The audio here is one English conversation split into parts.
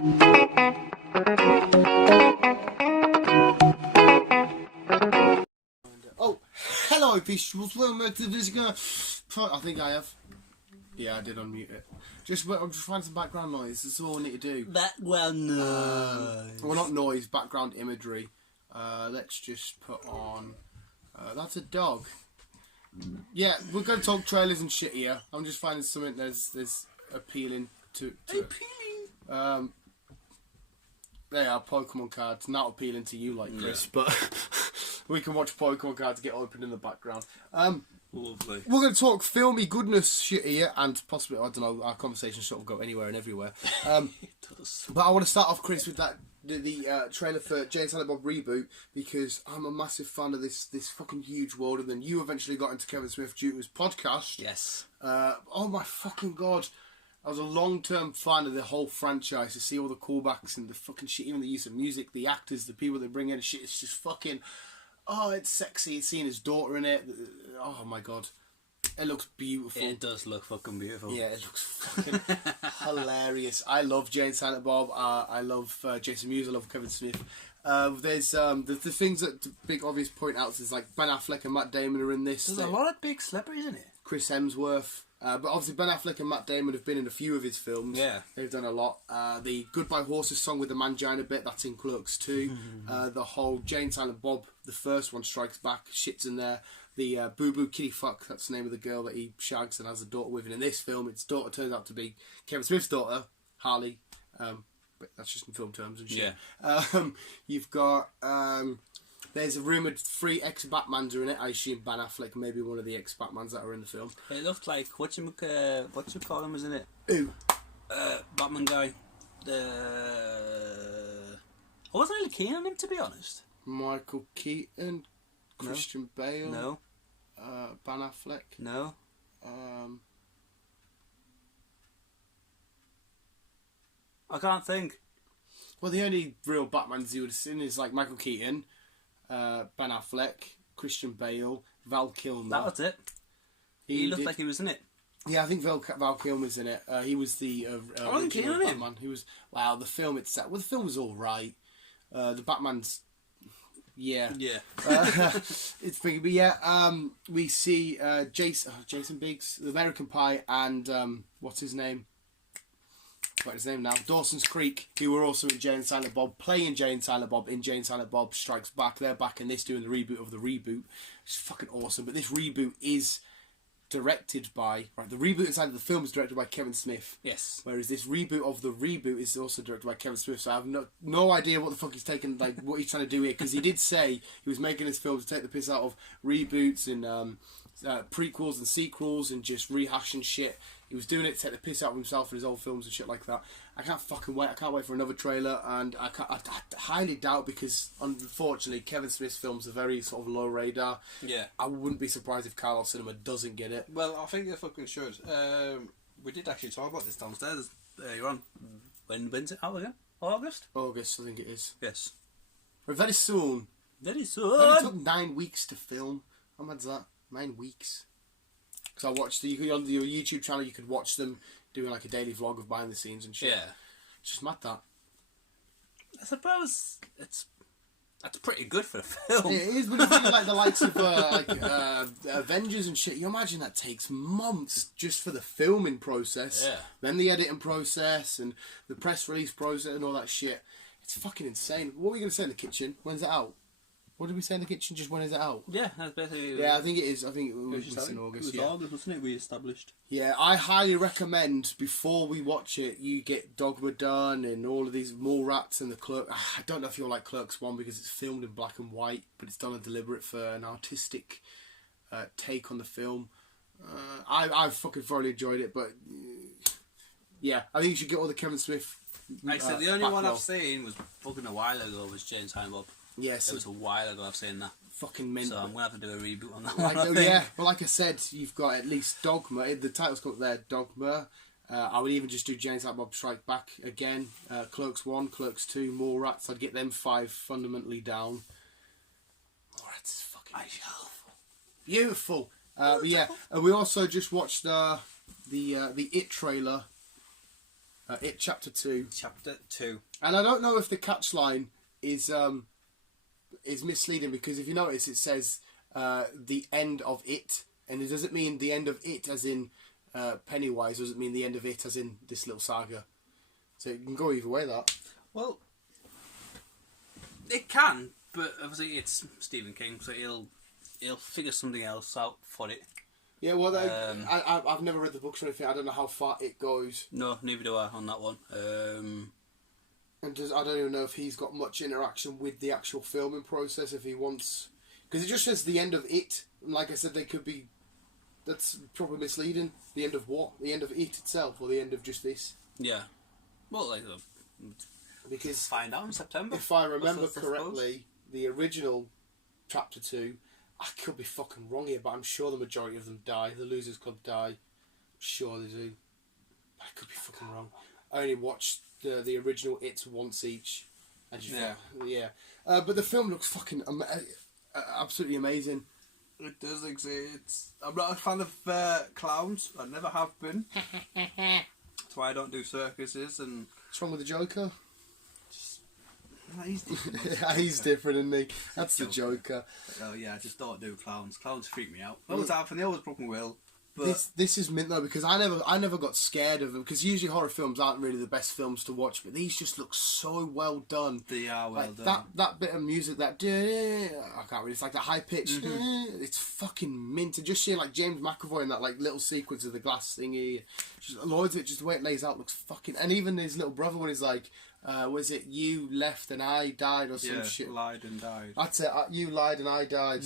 Oh, hello, visuals. Welcome to this guy. I think I have. Yeah, I did unmute it. I'm just finding some background noise. That's all I need to do. Background noise. Well, not noise. Background imagery. Let's just put on. That's a dog. Yeah, we're going to talk trailers and shit here. I'm just finding something that's appealing to Appealing. They are Pokemon cards, not appealing to you like Chris, but we can watch Pokemon cards get opened in the background. Lovely. We're going to talk filmy goodness shit here, and possibly, I don't know, our conversations sort of go anywhere and everywhere. It does. But I want to start off, Chris, with the trailer for Jay and Silent Bob Reboot, because I'm a massive fan of this fucking huge world, and then you eventually got into Kevin Smith due to his podcast. Yes. Oh my fucking god. I was a long-term fan of the whole franchise, to see all the callbacks and the fucking shit, even the use of music, the actors, the people they bring in, shit, it's just fucking... Oh, it's sexy. Seeing his daughter in it. Oh my god. It looks beautiful. It does look fucking beautiful. Yeah, it looks fucking hilarious. I love Jay and Silent Bob. I love Jason Mewes. I love Kevin Smith. There's the things that the big obvious point out is like Ben Affleck and Matt Damon are in this. There's a lot of big celebrities in it. Chris Hemsworth. But obviously Ben Affleck and Matt Damon have been in a few of his films. Yeah. They've done a lot. The Goodbye Horses song with the Mangina bit, that's in Clerks too. The whole Jay and Silent Bob, the first one, Strikes Back, shit's in there. The Boo Boo Kitty Fuck, that's the name of the girl that he shags and has a daughter with. And in this film, its daughter turns out to be Kevin Smith's daughter, Harley. But that's just in film terms and shit. Yeah. You've got... there's a rumoured 3 ex-Batmans are in it. I assume Ben Affleck, maybe one of the ex-Batmans that are in the film. It looked like whatchamacallit was in it. Who? Batman guy. I wasn't really keen on him, to be honest. Michael Keaton, Christian Bale. No. Ben Affleck. No. I can't think. Well, the only real Batmans you would have seen is like Michael Keaton, Ben Affleck, Christian Bale, Val Kilmer. That was it. He looked like he was in it. Yeah, I think Val Kilmer's in it. He was the I wasn't keen on Batman. He was the film itself. Well, the film was all right. The Batman's. Yeah. Yeah. It's big, but yeah. We see Jason Biggs, the American Pie, and what's his name? What's his name now? Dawson's Creek, who were also in Jay and Silent Bob, playing Jay and Silent Bob in Jay and Silent Bob Strikes Back. They're back in this doing the reboot of the reboot. It's fucking awesome. But this reboot is directed by... Right, the reboot inside of the film is directed by Kevin Smith. Yes. Whereas this reboot of the reboot is also directed by Kevin Smith. So I have no idea what the fuck he's taking, like what he's trying to do here. Because he did say he was making this film to take the piss out of reboots and prequels and sequels and just rehashing shit. He was doing it to take the piss out of himself and his old films and shit like that. I can't fucking wait. I can't wait for another trailer, and I highly doubt, because unfortunately Kevin Smith's films are very sort of low radar. Yeah. I wouldn't be surprised if Carlisle Cinema doesn't get it. Well, I think they fucking should. We did actually talk about this downstairs earlier on. When's it out again? August? August, I think it is. Yes. But very soon. Very It soon. only took 9 weeks to film. How mad's that? 9 weeks. Because I watched on your YouTube channel, you could watch them doing like a daily vlog of behind the scenes and shit. Yeah. It's just mad that. I suppose that's pretty good for a film. It is, but if you like the likes of Avengers and shit, you imagine that takes months just for the filming process. Yeah. Then the editing process and the press release process and all that shit. It's fucking insane. What were you going to say in the kitchen? When's it out? What did we say in the kitchen? Just when is it out? Yeah, that's basically... Yeah, I think it is. I think it was just in August. It was August, wasn't it? We established. Yeah, I highly recommend, before we watch it, you get Dogma done and all of these Mallrats and the Clerk. I don't know if you'll like Clerks 1 because it's filmed in black and white, but it's done deliberate for an artistic take on the film. I fucking thoroughly enjoyed it, but yeah, I think you should get all the Kevin Smith. Like I said, the only one I've seen was fucking a while ago was Jay and Silent Bob. Yes, it was a while ago I've seen that. Fucking mint. So I'm gonna have to do a reboot on that one. Yeah, well, like I said, you've got at least Dogma. The title's got there, Dogma. I would even just do Jay and Silent Bob Strike Back again. Clerks 1, Clerks 2, Mallrats. I'd get them 5 fundamentally down. Mallrats is fucking beautiful. But yeah, we also just watched the It trailer. It Chapter 2. Chapter 2. And I don't know if the catchline is misleading, because if you notice, it says the end of it, and it doesn't mean the end of it as in Pennywise, doesn't mean the end of it as in this little saga. So it can go either way, that. Well, it can, but obviously it's Stephen King, so he'll figure something else out for it. Yeah, well, I've never read the books or anything. I don't know how far it goes. No, neither do I on that one. And I don't even know if he's got much interaction with the actual filming process, if he wants... Because it just says the end of it. And like I said, they could be... That's probably misleading. The end of what? The end of it itself, or the end of just this? Yeah. Well, like... Because... Find out in September. If I remember correctly, the original Chapter 2... I could be fucking wrong here, but I'm sure the majority of them die. The Losers Club die. I'm sure they do. I could be fucking wrong. I only watched the original It once each. And just yeah. But the film looks fucking absolutely amazing. It does exist. I'm not a fan of clowns. I never have been. That's why I don't do circuses. And what's wrong with the Joker? He's different. He's different, isn't he? That's the Joker. Oh yeah, I just don't do clowns. Clowns freak me out. They always happen. They always broke my will. But this is mint though, because I never got scared of them, because usually horror films aren't really the best films to watch, but these just look so well done. They are well done. That bit of music, I can't really. It's like that high pitch. It's fucking mint. And just seeing like James McAvoy in that like little sequence of the glass thingy, just loads of it. Just the way it lays out looks fucking. And even his little brother when he's like, was it you left and I died or some shit? Lied and died. That's it. You lied and I died.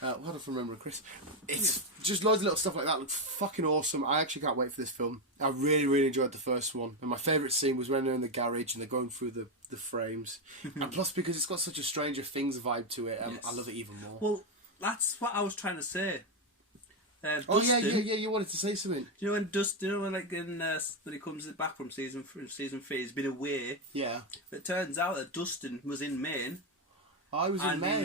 What if I remember, Chris? It's just loads of little stuff like that. Looks fucking awesome. I actually can't wait for this film. I really, really enjoyed the first one. And my favourite scene was when they're in the garage and they're going through the frames. And plus, because it's got such a Stranger Things vibe to it, I love it even more. Well, that's what I was trying to say. Dustin, you wanted to say something. Do you know when Dustin, when he comes back from season 3, he's been away. Yeah. It turns out that Dustin was in Maine. I was in Maine.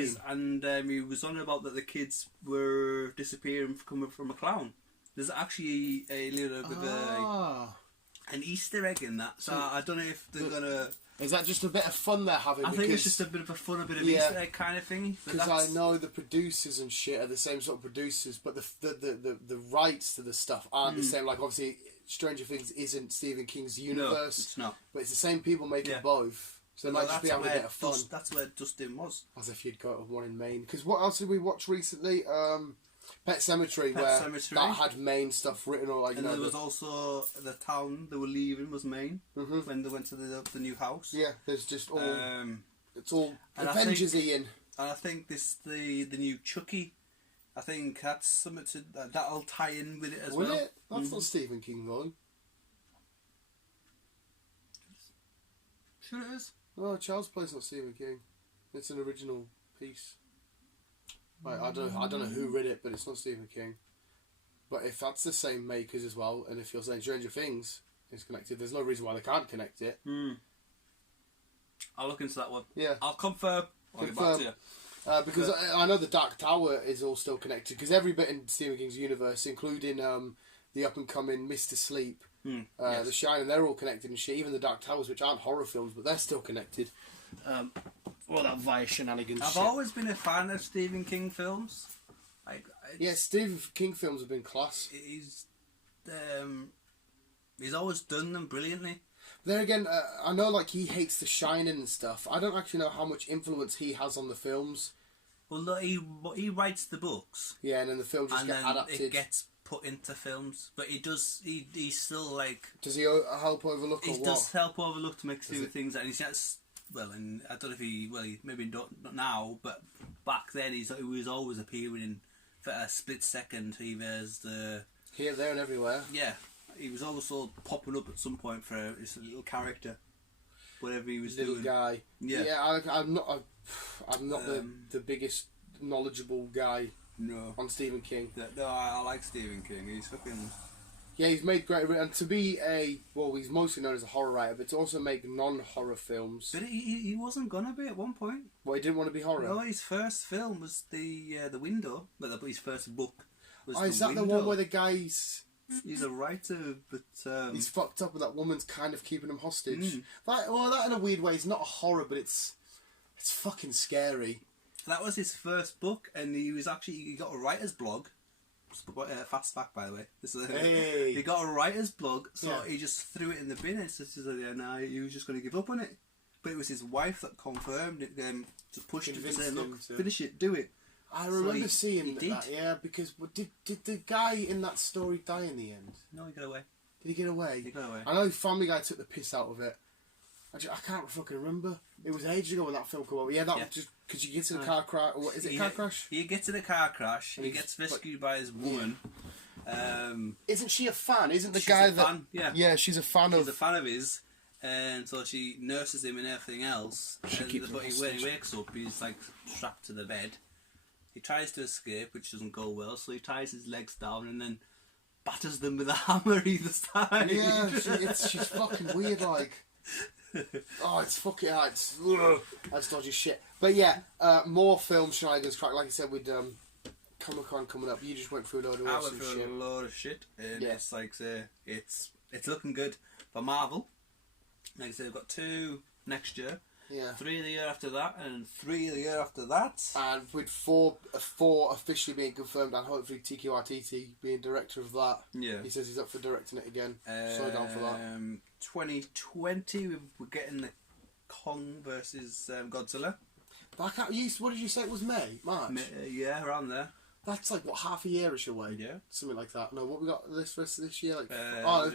He was on about that the kids were disappearing coming from a clown. There's actually a little bit of an Easter egg in that. So I don't know if they're gonna. Is that just a bit of fun they're having? I think it's just a bit of a fun, a bit of Easter egg kind of thing. Because I know the producers and shit are the same sort of producers, but the rights to the stuff aren't the same. Like obviously, Stranger Things isn't Stephen King's universe. No, it's not. But it's the same people making both. So they might just be having a bit of fun. That's where Dustin was. As if you'd go to one in Maine. Because what else did we watch recently? Pet Sematary, that had Maine stuff written all like. And there was also the town they were leaving was Maine when they went to the new house. Yeah, there's just all. It's all Avengers-y in. And I think the new Chucky. I think that's something that'll tie in with it as well. Will it? That's not Stephen King though. Sure it is. No, Child's Play's not Stephen King. It's an original piece. Like, I don't know who read it, but it's not Stephen King. But if that's the same makers as well, and if you're saying Stranger Things is connected, there's no reason why they can't connect it. I'll look into that one. Yeah. I'll confirm. I'll get back to you. Because I know the Dark Tower is all still connected, because every bit in Stephen King's universe, including the up-and-coming Mr. Sleep, The Shining, they're all connected and shit. Even the Dark Towers, which aren't horror films, but they're still connected. All that via shenanigans. I've always been a fan of Stephen King films. Stephen King films have been class. He's always done them brilliantly. Then again, I know like he hates The Shining and stuff. I don't actually know how much influence he has on the films. Well, look, he writes the books. Yeah, and then the films just get adapted. It gets put into films, but he does. He's still like. Does he help overlook? He does help overlook to make few things, and he's just and I don't know if he maybe not now, but back then he was always appearing in for a split second, either as the here, there, and everywhere. Yeah, he was also popping up at some point for his little character, whatever he was little doing. Guy. Yeah, I'm not the biggest knowledgeable guy. No, on Stephen King. No, I like Stephen King. He's fucking. Yeah, he's made great, and to be he's mostly known as a horror writer, but to also make non-horror films. But he wasn't gonna be at one point. Well, he didn't want to be horror. No, his first film was the Window, but his first book was. Is that Window. the one where the guy's He's a writer, but he's fucked up, and that woman's kind of keeping him hostage. That in a weird way is not a horror, but it's fucking scary. That was his first book, and he got a writer's blog. Fast fact, by the way. He got a writer's blog, so he just threw it in the bin. And he was just going to give up on it. But it was his wife that confirmed it, just pushed him to say, look, finish it, do it. I remember seeing that, yeah, because did the guy in that story die in the end? No, he got away. Did he get away? He got away. I know Family Guy took the piss out of it. I can't fucking remember. It was ages ago when that film came out. Yeah, that was just because you get to the car crash. Or is it a car crash? He gets to the car crash. He gets rescued by his woman. Isn't she a fan? Isn't the guy that? Fan, yeah. Yeah, she's a fan of. She's a fan of his. And so she nurses him and everything else. But when he wakes up, he's like strapped to the bed. He tries to escape, which doesn't go well. So he ties his legs down and then batters them with a hammer either side. Yeah, she's fucking weird. Like, it's fucking. That's dodgy shit. But yeah, more film shenanigans. Like I said, with Comic-Con coming up, you just went through a load of awesome shit. I went through a load of shit, and it's like it's looking good for Marvel. Like I said, we've got 2 next year, 3 the year after that, and 3 the year after that. And with 4 officially being confirmed, and hopefully Taika Waititi being director of that. Yeah. He says he's up for directing it again. So down for that. 2020, we're getting the Kong versus Godzilla. What did you say it was May? March? Yeah, around there. That's like, what, half a year-ish away? Yeah. Something like that. No, what we got this rest of this year? Like,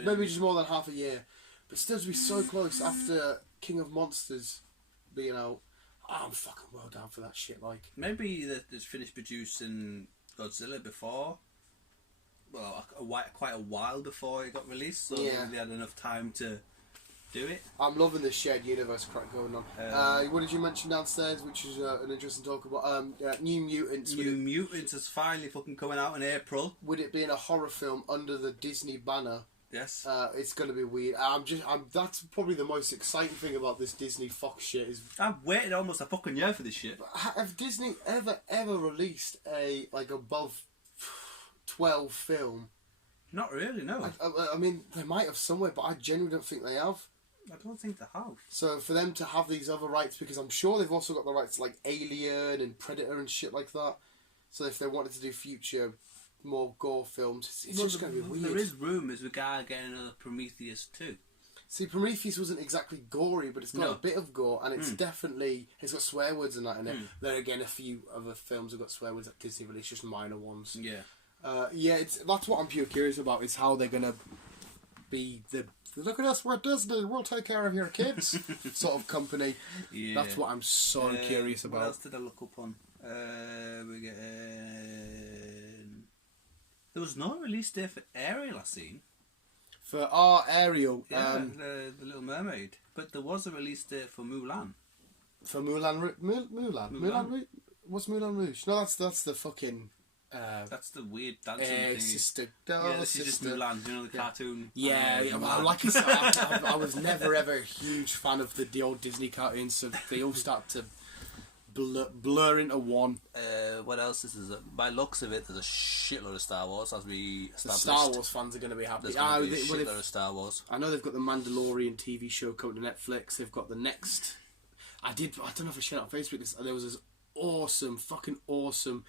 maybe just more than half a year. But still to be so close after King of Monsters being out. I'm fucking well down for that shit. Like, maybe they've finished producing Godzilla before. Well, quite a while before it got released, so they had enough time to do it. I'm loving the shared universe crack going on. What did you mention downstairs, which is an interesting talk about? New Mutants. New Mutants is finally fucking coming out in April. With it being a horror film under the Disney banner. Yes. It's going to be weird. That's probably the most exciting thing about this Disney Fox shit. I've waited almost a fucking year for this shit. Have Disney ever released a above 12 film? Not really, no. I mean, they might have somewhere, but I genuinely don't think they have. I don't think they have. So for them to have these other rights, because I'm sure they've also got the rights to like Alien and Predator and shit like that. So if they wanted to do future more gore films, it's just going to be weird. There is rumours we got getting another Prometheus too. See, Prometheus wasn't exactly gory, but it's got a bit of gore, and it's it's got swear words and that in it. Then again, a few other films have got swear words that Disney released, just minor ones. Yeah. That's what I'm pure curious about, is how they're going to be the look at us, we're Disney, we'll take care of your kids sort of company. Yeah. That's what I'm so curious about. What else did I look up on? There was no release date for Ariel, I seen. For Ariel? Yeah, the Little Mermaid. But there was a release date for Mulan. For Mulan? Mulan? What's Moulin Rouge? No, that's the fucking... that's the weird dancing thing. Sister. This is just Mulan, you know, the cartoon. Yeah, well, like I said, I was never ever a huge fan of the old Disney cartoons, so they all start to blur into one. What else is there? By looks of it, there's a shitload of Star Wars, as we established. The Star Wars fans are going to be happy. There's going to be a shitload of Star Wars. I know they've got the Mandalorian TV show coming to Netflix. They've got the next... I don't know if I shared it on Facebook. There was this fucking awesome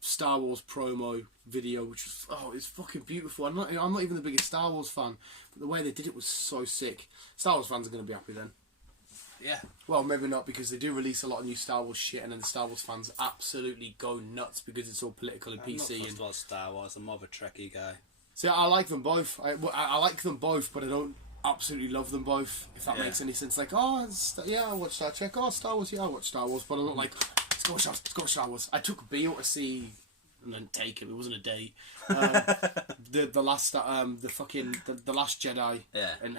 Star Wars promo video, which was it's fucking beautiful. I'm not even the biggest Star Wars fan, but the way they did it was so sick. Star Wars fans are going to be happy then. Yeah. Well, maybe not, because they do release a lot of new Star Wars shit, and then the Star Wars fans absolutely go nuts because it's all political and PC. I'm not fussed about Star Wars. I'm more of a Trekkie guy. See, I like them both. I like them both, but I don't absolutely love them both, if that makes any sense. Like, I watch Star Trek. Star Wars, I watch Star Wars, but I'm not like, let's go Star Wars. I took Beale to see, and then take him. It wasn't a date. The last Jedi. Yeah. And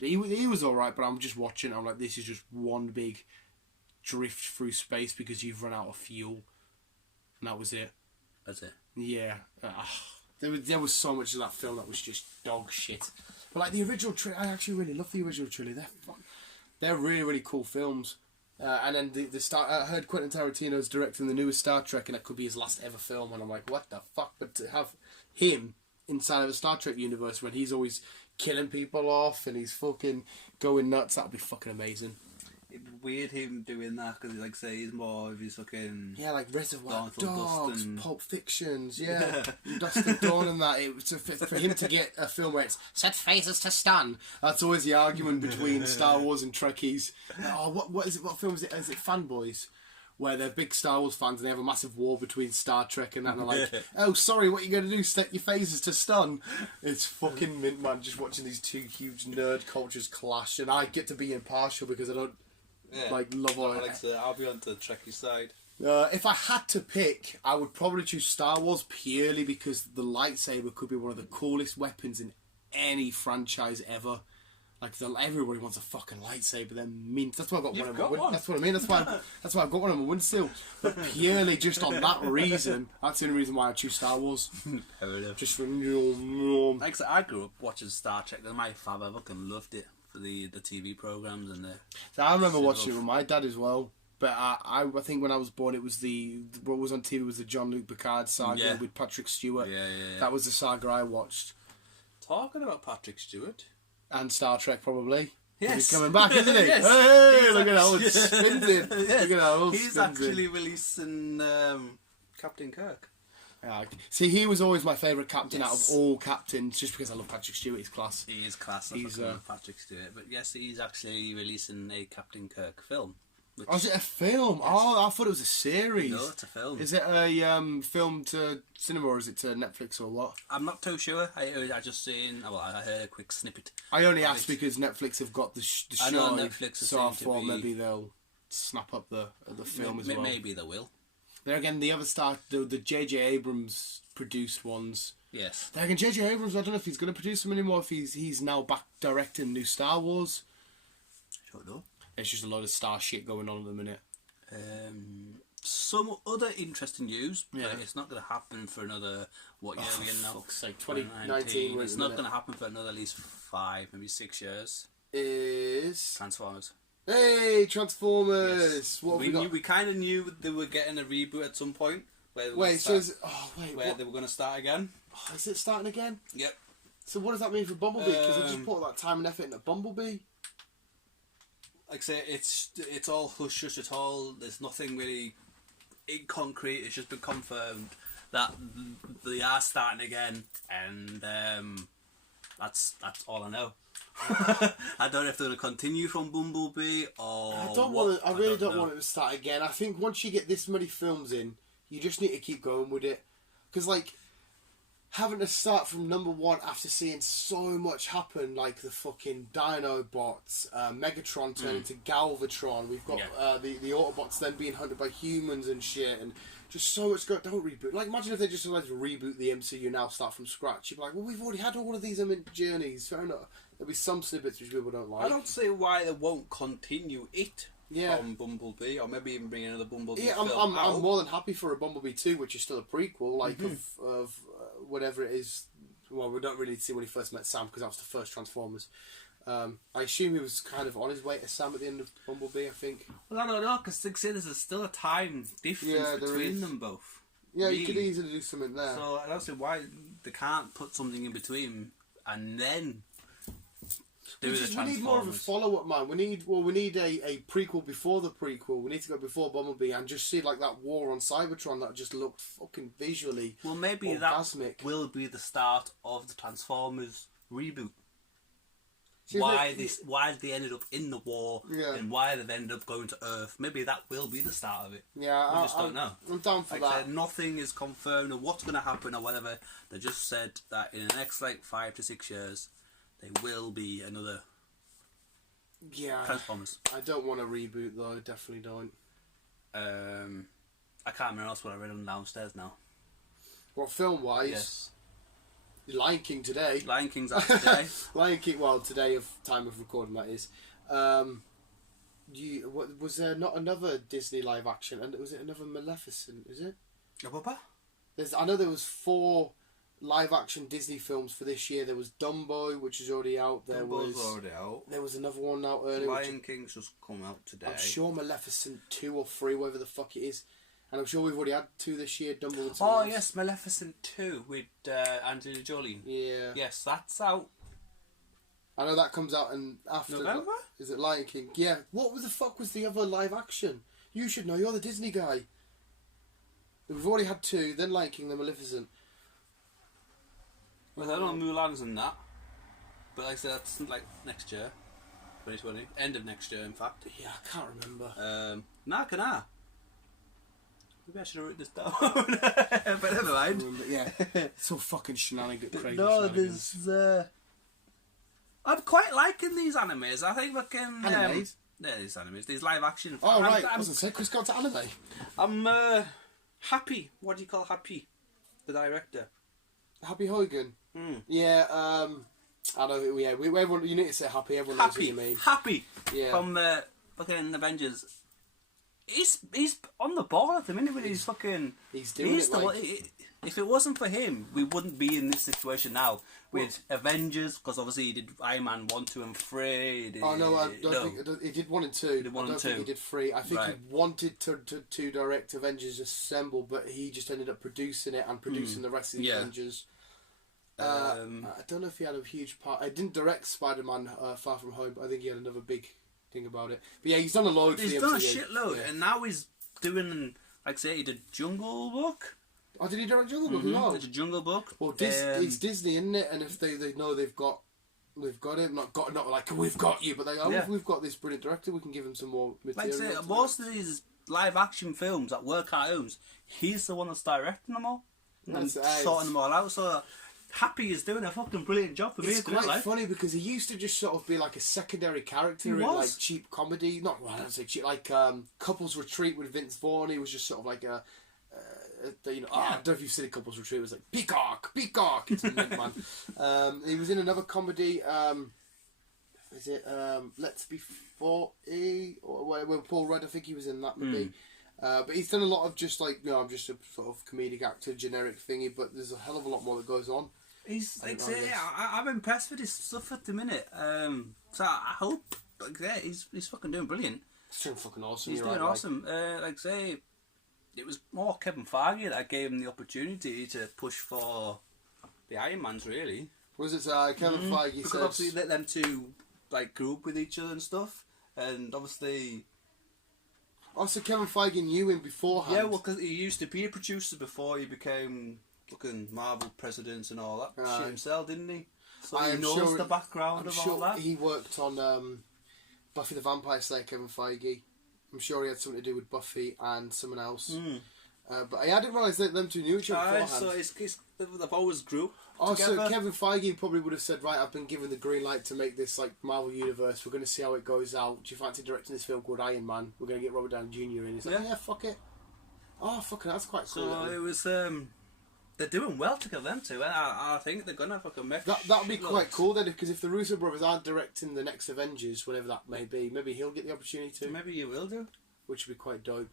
he was all right, but I'm just watching. I'm like, this is just one big drift through space because you've run out of fuel, and that was it. That's it. Yeah. There was so much of that film that was just dog shit. But like the original trilogy, I actually really love the original trilogy. They're really, really cool films. And then I heard Quentin Tarantino's directing the newest Star Trek, and it could be his last ever film. And I'm like, what the fuck? But to have him inside of a Star Trek universe when he's always killing people off and he's fucking going nuts. That'd be fucking amazing. It'd be weird him doing that because, like, say, he's more of his fucking... Yeah, like Reservoir Dawn Dogs, and... Pulp Fictions, yeah. Dust and Dawn and that. It was for him to get a film where it's set phasers to stun. That's always the argument between Star Wars and Trekkies. Oh, what is it? What film is it? Is it Fanboys? Where they're big Star Wars fans and they have a massive war between Star Trek and that, and they're like, oh, sorry, what are you going to do? Set your phasers to stun? It's fucking mint, man, just watching these two huge nerd cultures clash, and I get to be impartial because I don't love all I'll be on the Trekkie side. If I had to pick, I would probably choose Star Wars purely because the lightsaber could be one of the coolest weapons in any franchise ever. Like, everybody wants a fucking lightsaber. They're mean. That's why I got one of them. That's what I mean. That's why I've got one of them windstill. But purely just on that reason, that's the only reason why I choose Star Wars. Just for like I said, I grew up watching Star Trek. And my father fucking loved it for the TV programs and the. So I remember watching it with my dad as well. But I think when I was born, it was what was on TV was the Jean-Luc Picard saga with Patrick Stewart. Yeah. That was the saga I watched. Talking about Patrick Stewart. And Star Trek, probably. Yes. He's coming back, isn't he? Yes. Hey, look at how it's spinning. Yes. Look at how it's He's actually releasing Captain Kirk. Yeah, see, he was always my favourite captain out of all captains, just because I love Patrick Stewart. He's class. He is class. He's Patrick Stewart. But yes, he's actually releasing a Captain Kirk film. Oh, is it a film? Yes. Oh, I thought it was a series. No, it's a film. Is it a film to cinema or is it to Netflix or what? I'm not too sure. I just seen. Well, I heard a quick snippet. I only asked because Netflix have got the show. I know Netflix. So I thought maybe they'll snap up the film as well. Maybe they will. There again, the other the J.J. Abrams produced ones. Yes. There again, J.J. Abrams. I don't know if he's going to produce them anymore. If he's now back directing new Star Wars. I don't know. It's just a load of star shit going on at the minute. Some other interesting news, but it's not going to happen for another, what year are we in now? Fuck's sake, 2019. It's not going to happen for another at least 5, maybe 6 years. Is... Transformers. Hey, Transformers! Yes. What have we got? We kind of knew they were getting a reboot at some point. Where they were going to start again. Oh, is it starting again? Yep. So what does that mean for Bumblebee? Because they just put all that time and effort into Bumblebee. Like I say, it's all hush-hush, there's nothing really in concrete, it's just been confirmed that they are starting again, and that's all I know. I don't know if they're going to continue from Bumblebee, or I really don't want it to start again. I think once you get this many films in, you just need to keep going with it. Because, like, having to start from number one after seeing so much happen, like the fucking Dinobots, Megatron turning into Galvatron, we've got the Autobots then being hunted by humans and shit, and just so much don't reboot. Like, imagine if they just decided to reboot the MCU now, start from scratch. You'd be like, well, we've already had all of these journeys, fair enough. There'll be some snippets which people don't like. I don't see why they won't continue it from Bumblebee, or maybe even bring another Bumblebee film out. I'm more than happy for a Bumblebee 2, which is still a prequel, like, of whatever it is. Well, we don't really see when he first met Sam, because that was the first Transformers. I assume he was kind of on his way to Sam at the end of Bumblebee, I think. Well, I don't know, because there's still a time difference between them both. Yeah, really. You could easily do something there. So I don't see why they can't put something in between and then do the Transformers. We need more of a follow-up, man. We need a prequel before the prequel. We need to go before Bumblebee and just see like that war on Cybertron that just looked fucking visually orgasmic. That will be the start of the Transformers reboot. Why they ended up in the war and why they've ended up going to Earth. Maybe that will be the start of it. Yeah, we just don't know. I'm down for that. I said, nothing is confirmed of what's going to happen or whatever. They just said that in the next 5 to 6 years, there will be another Transformers. I don't want a reboot though. Definitely don't. I can't remember else what I read on downstairs now. What, film wise? Yes. Lion King today. Lion King's out today. Lion King, well, today of time of recording, that is. Was there not another Disney live action? And was it another Maleficent? Is it? I know there was 4 live action Disney films for this year. There was Dumbo, which is already out. Dumbo's already out. There was another one out earlier. Lion King's just come out today. I'm sure Maleficent 2 or 3, whatever the fuck it is. And I'm sure we've already had 2 this year, Dumbo and Oh, yes, Maleficent 2 with Angelina Jolie. Yeah. Yes, that's out. I know that comes out after... November? Is it Lion King? Yeah. What the fuck was the other live action? You should know, you're the Disney guy. We've already had 2, then Lion King, then Maleficent. Well, I don't know Mulan's in that. But like I said, that's like next year. 2020. End of next year, in fact. Yeah, I can't remember. Can I? Maybe I should have written this down. But never mind. Yeah. It's all fucking shenanigans. No, there's... I'm quite liking these animes. I think fucking... Animes? Yeah, these animes. These live action... Oh, right. I was going to say, Chris got to anime. I'm happy. What do you call Happy? The director. Happy Hogan? Yeah, I know, yeah. Everyone, you need to say Happy. Everyone knows what you mean. Happy. Yeah. From fucking Avengers. He's on the ball at the minute with his fucking... He's doing if it wasn't for him, we wouldn't be in this situation now with Avengers, because obviously he did Iron Man 1, 2 and 3. Oh no, I don't think he did 1 and 2. I don't think he did 3. I think he wanted to direct Avengers Assemble, but he just ended up producing it and producing the rest of the Avengers. I don't know if he had a huge part. I didn't direct Spider-Man Far From Home, but I think he had another big thing about it. But yeah, he's done a load. He's done a shitload, and now he's doing, like I say, he did Jungle Book. Oh, did he direct Jungle Book as well? It's a Jungle Book. Well, it's Disney, isn't it? And if they know they've got him, not like we've got you, but they we've got this brilliant director. We can give him some more material. Like I say, most of these live action films that were cartoons, he's the one that's directing them all and sorting them all out. So Happy is doing a fucking brilliant job for me. It's quite funny because he used to just sort of be like a secondary character in like cheap comedy. I don't say cheap, like Couples Retreat with Vince Vaughn. He was just sort of like a. I don't know if you've seen a Couples Retreat. It was like Peacock. It's a mint, man. He was in another comedy. Is it Let's Be 40? Or when Paul Rudd, I think he was in that movie. But he's done a lot of just like, I'm just a sort of comedic actor, generic thingy. But there's a hell of a lot more that goes on. He's like, I'm impressed with his stuff at the minute. So I hope, he's fucking doing brilliant. He's doing fucking awesome. He's doing awesome. Like say. It was more Kevin Feige that gave him the opportunity to push for the Iron Mans, really. Was it Kevin Feige because said... obviously let them two like group with each other and stuff, and obviously... Also, Kevin Feige knew him beforehand. Yeah, well, because he used to be a producer before he became fucking Marvel president and all that shit himself, didn't he? So he knows the background of all that. He worked on Buffy the Vampire Slayer, Kevin Feige. I'm sure he had something to do with Buffy and someone else. But I didn't realise that them two knew each other beforehand. So they've always grouped together. Kevin Feige probably would have said, right, I've been given the green light to make this like Marvel universe. We're going to see how it goes out. Do you fancy directing this film called Iron Man? We're going to get Robert Downey Jr. in. He's like, yeah, fuck it. Oh, fuck it, that's quite cool. So it was... they're doing well together, them two. I think they're gonna fucking make. That would be quite cool then, because if the Russo brothers aren't directing the next Avengers, whatever that may be, maybe he'll get the opportunity to. Maybe you will do. Which would be quite dope.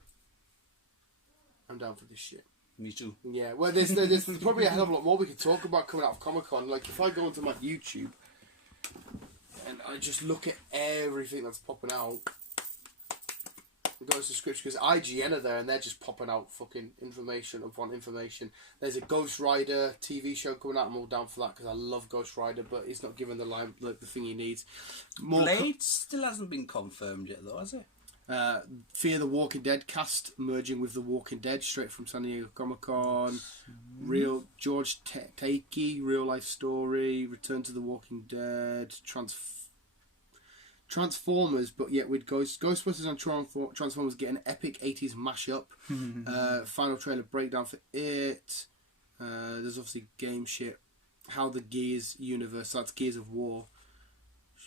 I'm down for this shit. Me too. Yeah, well, there's probably a hell of a lot more we could talk about coming out of Comic-Con. Like, if I go onto my YouTube and I just look at everything that's popping out, it goes to scripture, because IGN are there and they're just popping out fucking information upon information. There's a Ghost Rider TV show coming out. I'm all down for that because I love Ghost Rider, but he's not given the thing he needs. Blade still hasn't been confirmed yet, though, has it? Fear the Walking Dead cast merging with The Walking Dead straight from San Diego Comic-Con. Real George Takei, real life story. Return to the Walking Dead. Transformers, but yet with Ghostbusters and Transformers get an epic 80s mashup. Final trailer breakdown for it. There's obviously game shit. How the Gears universe, that's Gears of War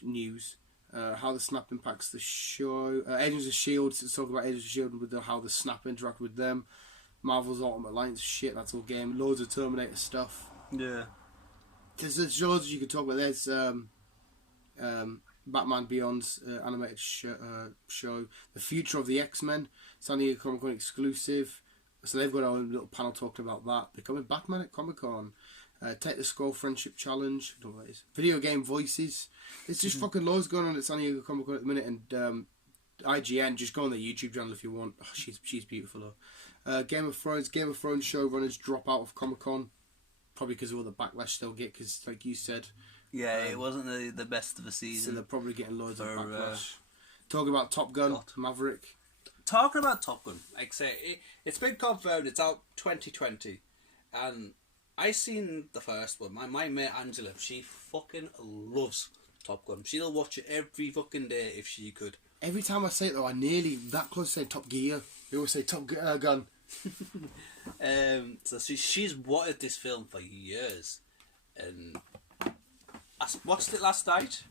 news. How the Snap impacts the show. Agents of S.H.I.E.L.D. to talk about Agents of S.H.I.E.L.D. with how the Snap interact with them. Marvel's Ultimate Alliance shit, that's all game. Loads of Terminator stuff. Yeah. There's loads you can talk about. There's Batman Beyond's animated show. The Future of the X-Men, San Diego Comic-Con exclusive. So they've got our own little panel talking about that. Becoming Batman at Comic-Con. Take the Scroll Friendship Challenge. I don't know what it is. Video game voices. It's just fucking loads going on at San Diego Comic-Con at the minute, and IGN. Just go on their YouTube channel if you want. Oh, she's beautiful. Game of Thrones showrunners drop out of Comic-Con. Probably because of all the backlash they'll get, because like you said... Yeah, it wasn't the best of the season. So they're probably getting loads of backlash. Talking about Top Gun, Maverick. Talking about Top Gun, like I say, it's been confirmed, it's out 2020. And I seen the first one. My mate Angela, she fucking loves Top Gun. She'll watch it every fucking day if she could. Every time I say it though, I nearly that close to say Top Gear. They always say Top Gun. So she's wanted this film for years, and I watched it last night,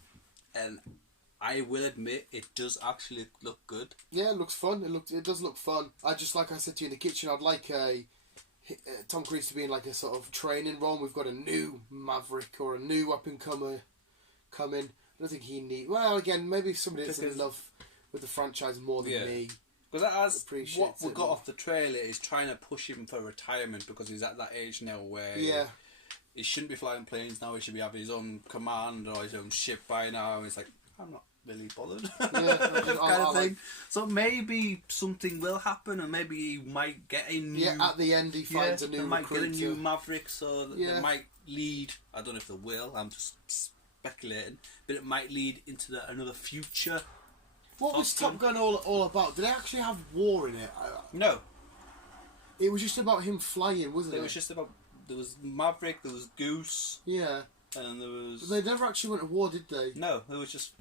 and I will admit it does actually look good. Yeah, it looks fun. It does look fun. I just, like I said to you in the kitchen, I'd like Tom Cruise to be in like a sort of training role. We've got a new Maverick or a new up and comer coming. I don't think he needs. Well, again, maybe somebody that's in love with the franchise more than me. Because what we got off the trailer is trying to push him for retirement, because he's at that age now where he shouldn't be flying planes now. He should be having his own command or his own ship by now. And it's like, I'm not really bothered. Kind of thing. So maybe something will happen, and maybe he might get a new... Yeah, at the end he finds a new might recruiter. Get a new Maverick, so they might lead... I don't know if they will, I'm just speculating. But it might lead into another future... What was Top Gun all about? Did they actually have war in it? No. It was just about him flying, wasn't it? It was just about... There was Maverick, there was Goose. Yeah. And there was... They never actually went to war, did they? No, it was just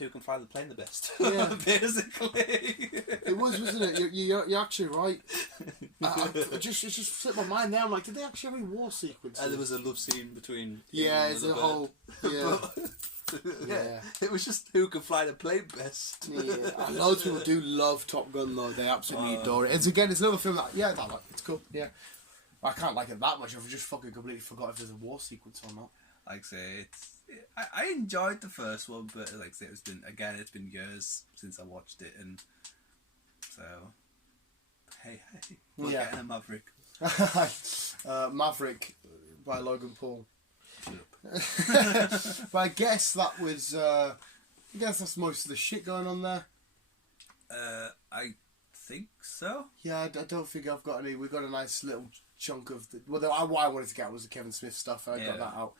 who can fly the plane the best. Yeah. Basically. It was, wasn't it? You're actually right. It just slipped my mind now. I'm like, did they actually have any war sequences? And there was a love scene between... Yeah, it's a whole... Yeah. Yeah, it was just who can fly the plane best. Yeah, loads of people do love Top Gun though. They absolutely adore it. It's another film that I like. It's cool. Yeah, I can't like it that much. I've just fucking completely forgot if there's a war sequence or not. Like I say, I enjoyed the first one, but like I say, it's been years since I watched it, and so hey, we're getting a Maverick. Maverick by Logan Paul. But I guess that was that's most of the shit going on there. I think so. Yeah, I don't think I've got any. We got a nice little chunk of what I wanted to get was the Kevin Smith stuff. I got that out.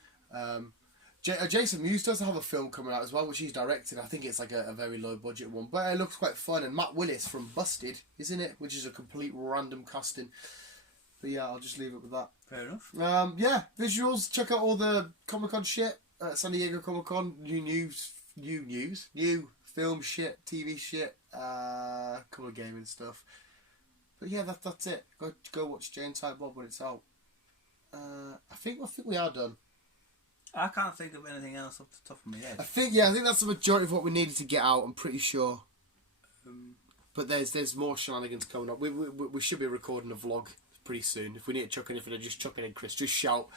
Jason Mewes does have a film coming out as well, which he's directing. I think it's like a very low budget one, but it looks quite fun. And Matt Willis from Busted is in it, which is a complete random casting. But yeah, I'll just leave it with that. Fair enough. Yeah, visuals. Check out all the Comic-Con shit. San Diego Comic-Con. New film shit, TV shit, couple of gaming stuff. But yeah, that's it. Go watch Jay and Silent Bob when it's out. I think we are done. I can't think of anything else off the top of my head. I think that's the majority of what we needed to get out. I'm pretty sure. But there's more shenanigans coming up. We should be recording a vlog pretty soon. If we need to chuck anything, just chuck it in, Chris. Just shout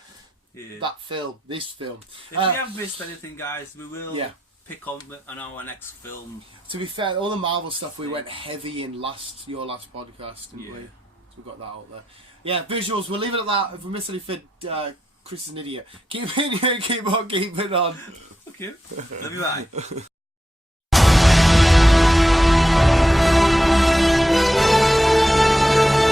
this film. If we have missed anything, guys, we will pick on our next film. To be fair, all the Marvel stuff we went heavy in your last podcast, didn't we? So we got that out there. Yeah, visuals. We'll leave it at that. If we miss anything, Chris is an idiot. Keep in here. Keep on keeping on. Okay. Love you. Bye.